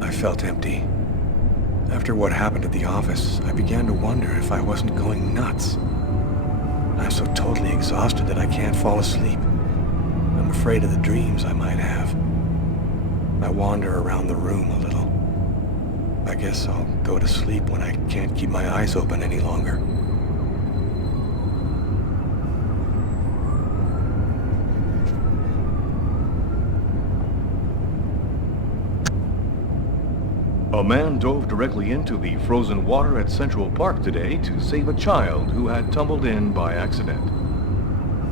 I felt empty. After what happened at the office, I began to wonder if I wasn't going nuts. I'm so totally exhausted that I can't fall asleep. I'm afraid of the dreams I might have. I wander around the room a little. I guess I'll go to sleep when I can't keep my eyes open any longer. A man dove directly into the frozen water at Central Park today to save a child who had tumbled in by accident.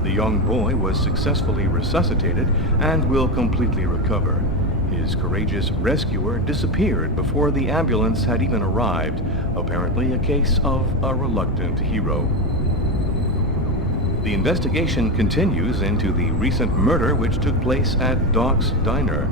The young boy was successfully resuscitated and will completely recover. His courageous rescuer disappeared before the ambulance had even arrived, apparently a case of a reluctant hero. The investigation continues into the recent murder which took place at Doc's Diner.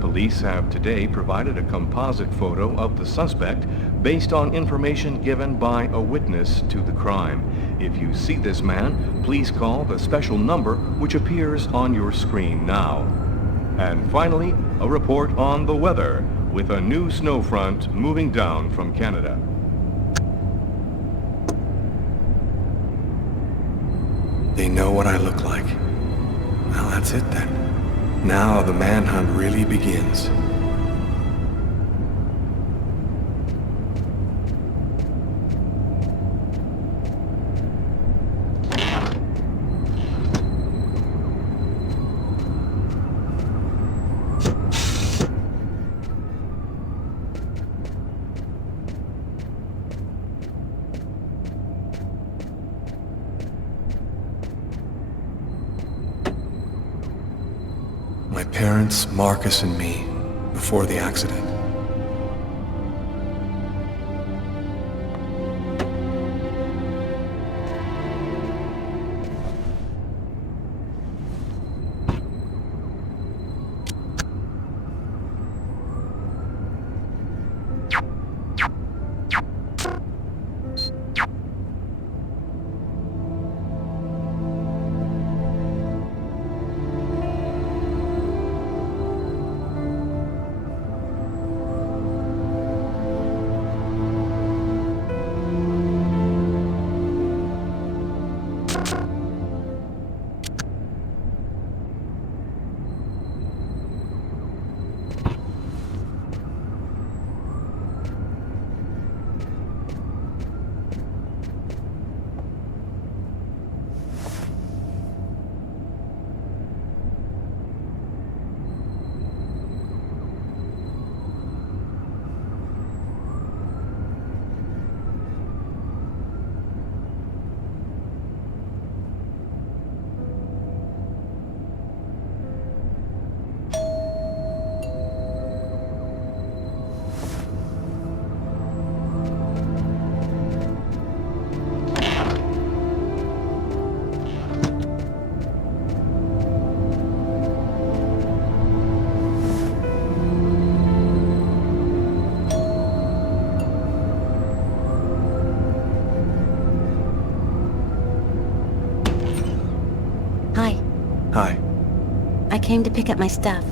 Police have today provided a composite photo of the suspect based on information given by a witness to the crime. If you see this man, please call the special number which appears on your screen now. And finally, a report on the weather with a new snow front moving down from Canada. They know what I look like. Well, that's it then. Now the manhunt really begins. My parents, Marcus and me, before the accident. Hi. I came to pick up my stuff.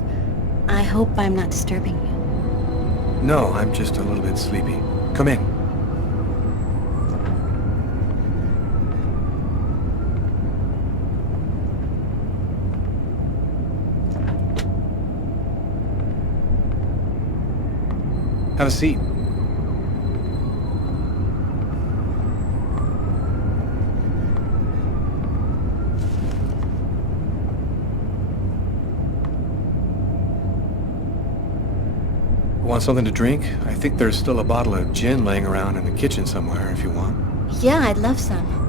I hope I'm not disturbing you. No, I'm just a little bit sleepy. Come in. Have a seat. Want something to drink? I think there's still a bottle of gin laying around in the kitchen somewhere if you want. Yeah, I'd love some.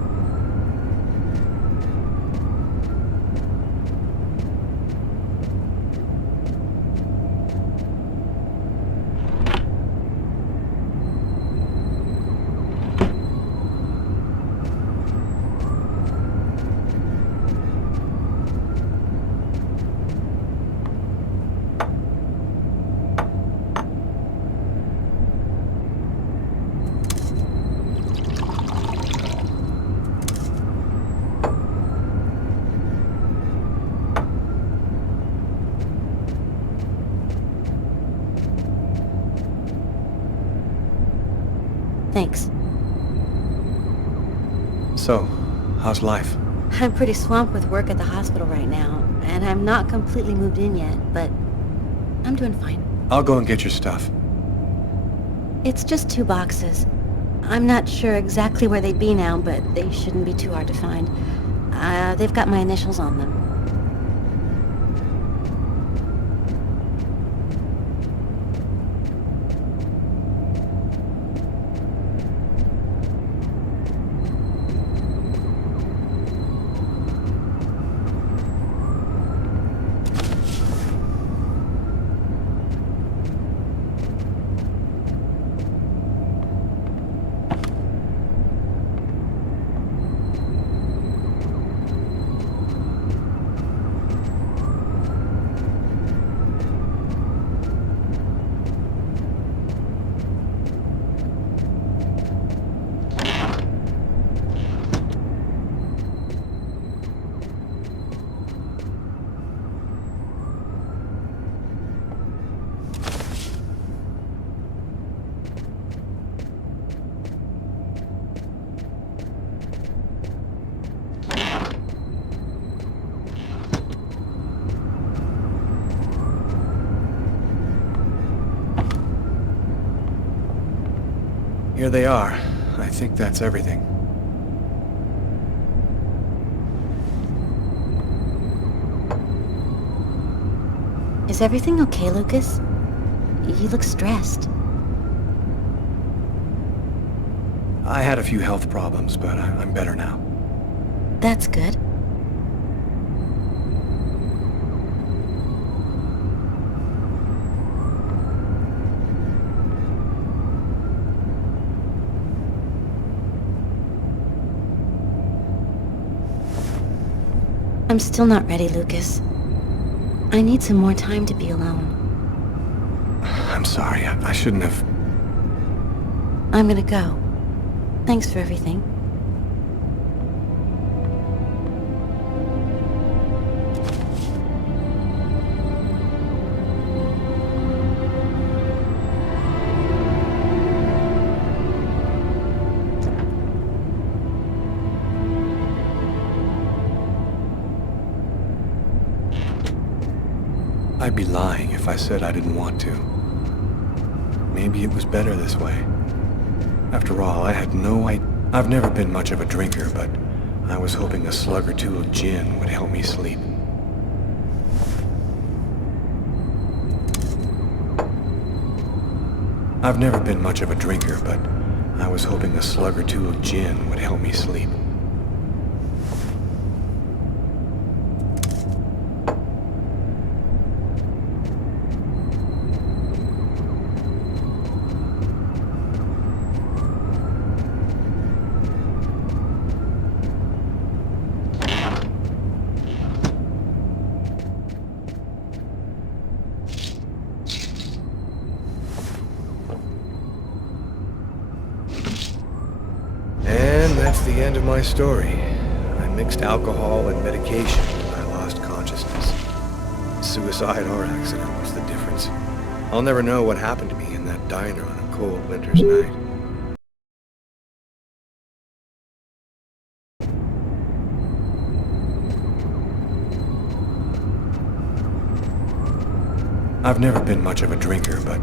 Thanks. So, how's life? I'm pretty swamped with work at the hospital right now, and I'm not completely moved in yet, but I'm doing fine. I'll go and get your stuff. It's just 2 boxes. I'm not sure exactly where they'd be now, but they shouldn't be too hard to find. They've got my initials on them. Here they are. I think that's everything. Is everything okay, Lucas? You look stressed. I had a few health problems, but I'm better now. That's good. I'm still not ready, Lucas. I need some more time to be alone. I'm sorry. I shouldn't have... I'm gonna go. Thanks for everything. I'd be lying if I said I didn't want to. Maybe it was better this way. After all, I had no idea. I've never been much of a drinker, but I was hoping a slug or 2 of gin would help me sleep. I've never been much of a drinker, but I was hoping a slug or 2 of gin would help me sleep. And that's the end of my story. I mixed alcohol and medication and I lost consciousness. Suicide or accident, what's the difference? I'll never know what happened to me in that diner on a cold winter's night. I've never been much of a drinker, but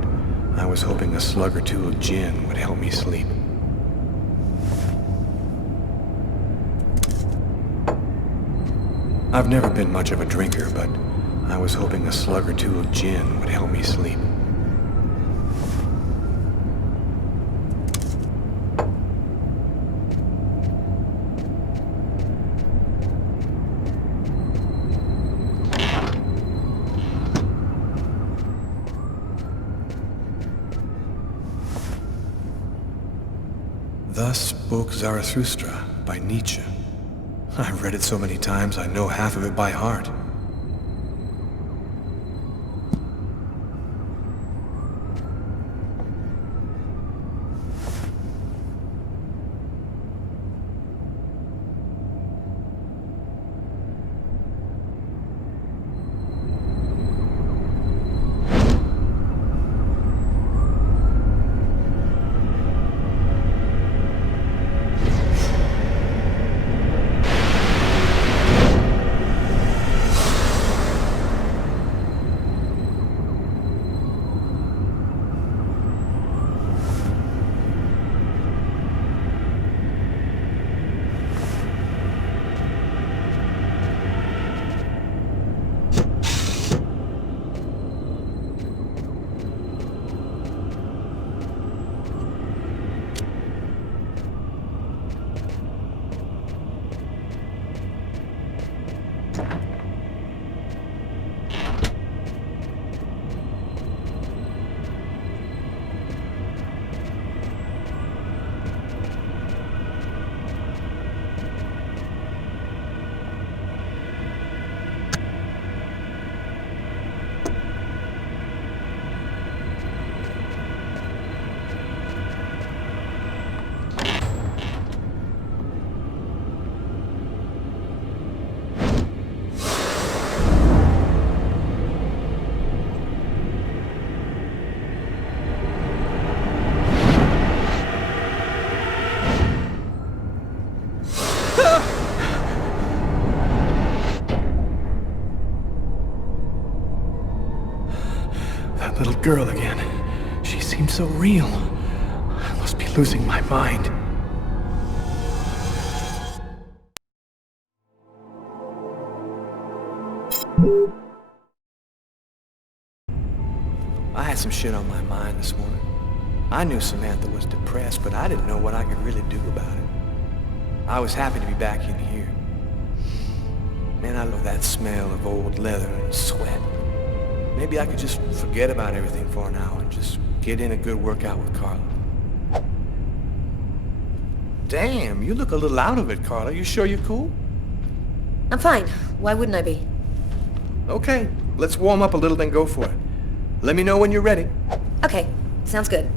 I was hoping a slug or 2 of gin would help me sleep. I've never been much of a drinker, but I was hoping a slug or 2 of gin would help me sleep. Thus spoke Zarathustra by Nietzsche. I've read it so many times I know half of it by heart. little girl again. She seemed so real. I must be losing my mind. I had some shit on my mind this morning. I knew Samantha was depressed, but I didn't know what I could really do about it. I was happy to be back in here. Man, I love that smell of old leather and sweat. Maybe I could just forget about everything for an hour and just get in a good workout with Carla. Damn, you look a little out of it, Carla. You sure you're cool? I'm fine. Why wouldn't I be? Okay, let's warm up a little, then go for it. Let me know when you're ready. Okay, sounds good.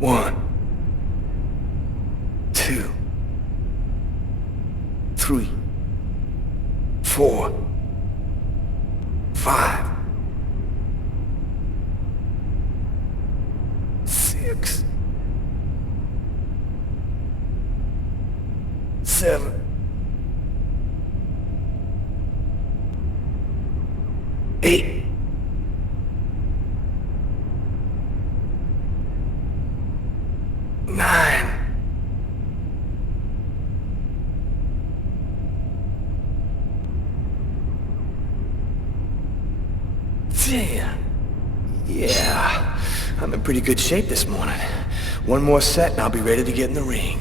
One, two, three, 4, 5, 6, 7, 8. 9. 10. Yeah, I'm in pretty good shape this morning. One more set and I'll be ready to get in the ring.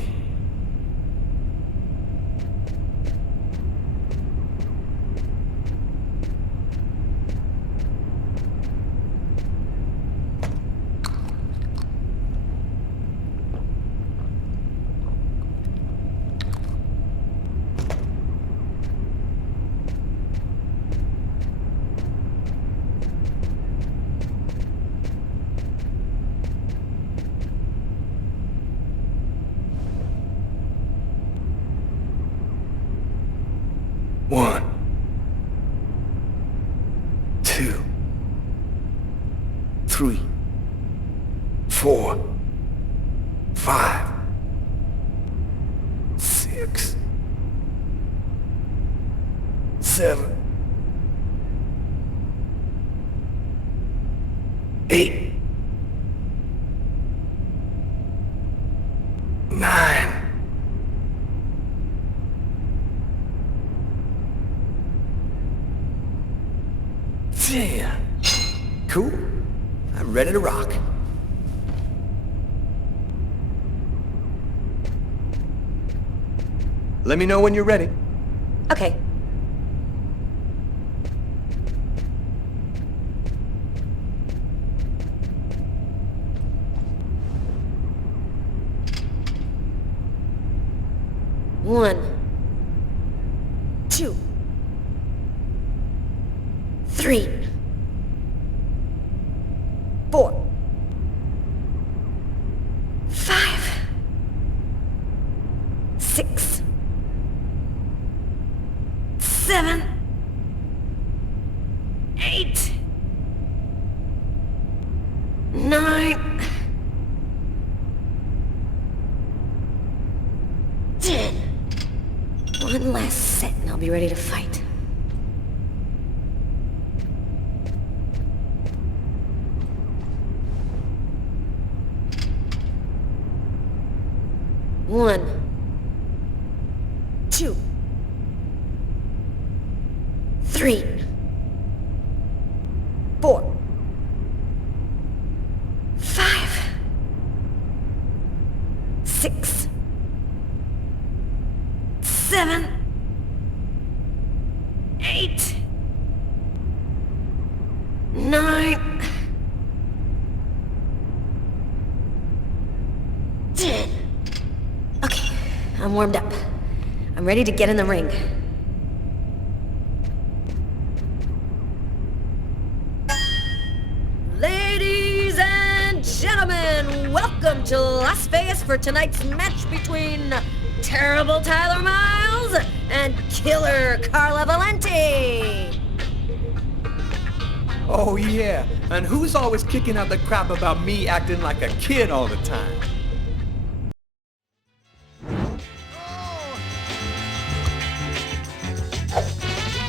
One, 2, 3, 4, 5, 6, 7, 8, 9. 10. Cool. I'm ready to rock. Let me know when you're ready. Okay. One, 2, 3, 4, 5, 6, 7, 8, 9, 10. One last set and I'll be ready to fight. One, 2, 3, 4, 5, 6, 7, 8, 9, 10. Okay, I'm warmed up. I'm ready to get in the ring. Ladies and gentlemen, welcome to Las Vegas for tonight's match between Terrible Tyler Miles and Killer Carla Valenti. Oh yeah, And who's always kicking out the crap about me acting like a kid all the time?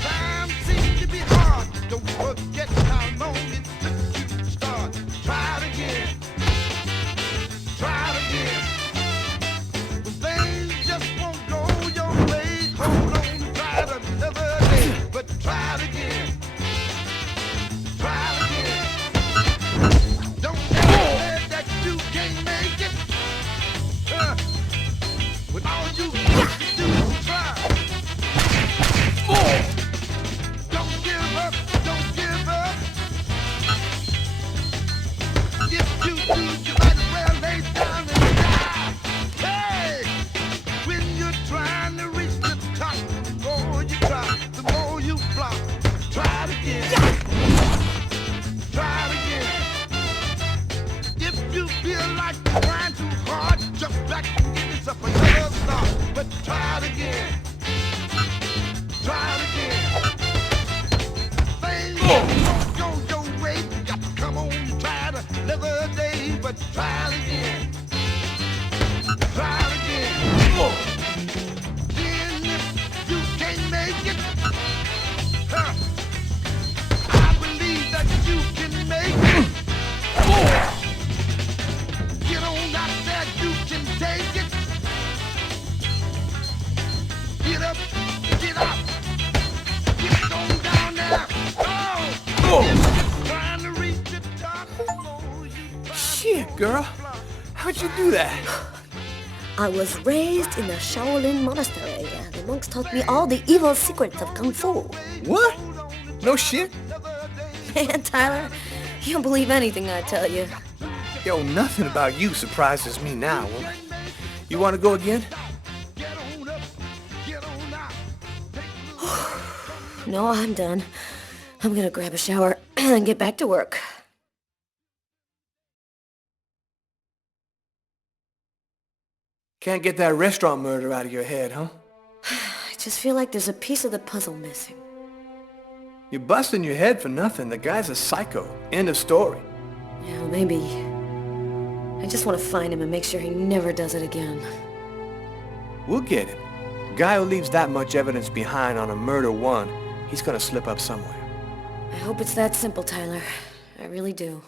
Time seems to be hard. Don't forget how long it took you to start. Try it again. Try it again. When things just won't go your way, hold on, try it another day. But try it again. Try it again. Don't ever say that you can't make it. When all you got to do is try. Don't give up, don't give up. If you lose, you might as well lay down and die. Hey, when you're trying to reach the top, the more you try, the more you flop. Try it again. Try it again. If you feel like you're trying too hard, jump back and give yourself another start. But try it again. Try it again. Things don't go your way. You got to come on, try it another day. But try it again. Try it again. Then if you can't make it, I believe that you can make it. Get on out there, you can take it. Get up, get up. Get on down there. Oh! If you're trying to reach the top, oh, you Shit, girl. How'd you do that? I was raised in the Shaolin monastery. The monks taught me all the evil secrets of Kung Fu. What? No shit? Man, Tyler, you don't believe anything I tell you. Yo, nothing about you surprises me now, woman. You want to go again? get on up, get on out. Take a little No, I'm done. I'm gonna grab a shower and get back to work. Can't get that restaurant murder out of your head, huh? I just feel like there's a piece of the puzzle missing. You're busting your head for nothing. The guy's a psycho. End of story. Yeah, maybe. I just want to find him and make sure he never does it again. We'll get him. The guy who leaves that much evidence behind on a murder one, he's gonna slip up somewhere. I hope it's that simple, Tyler. I really do.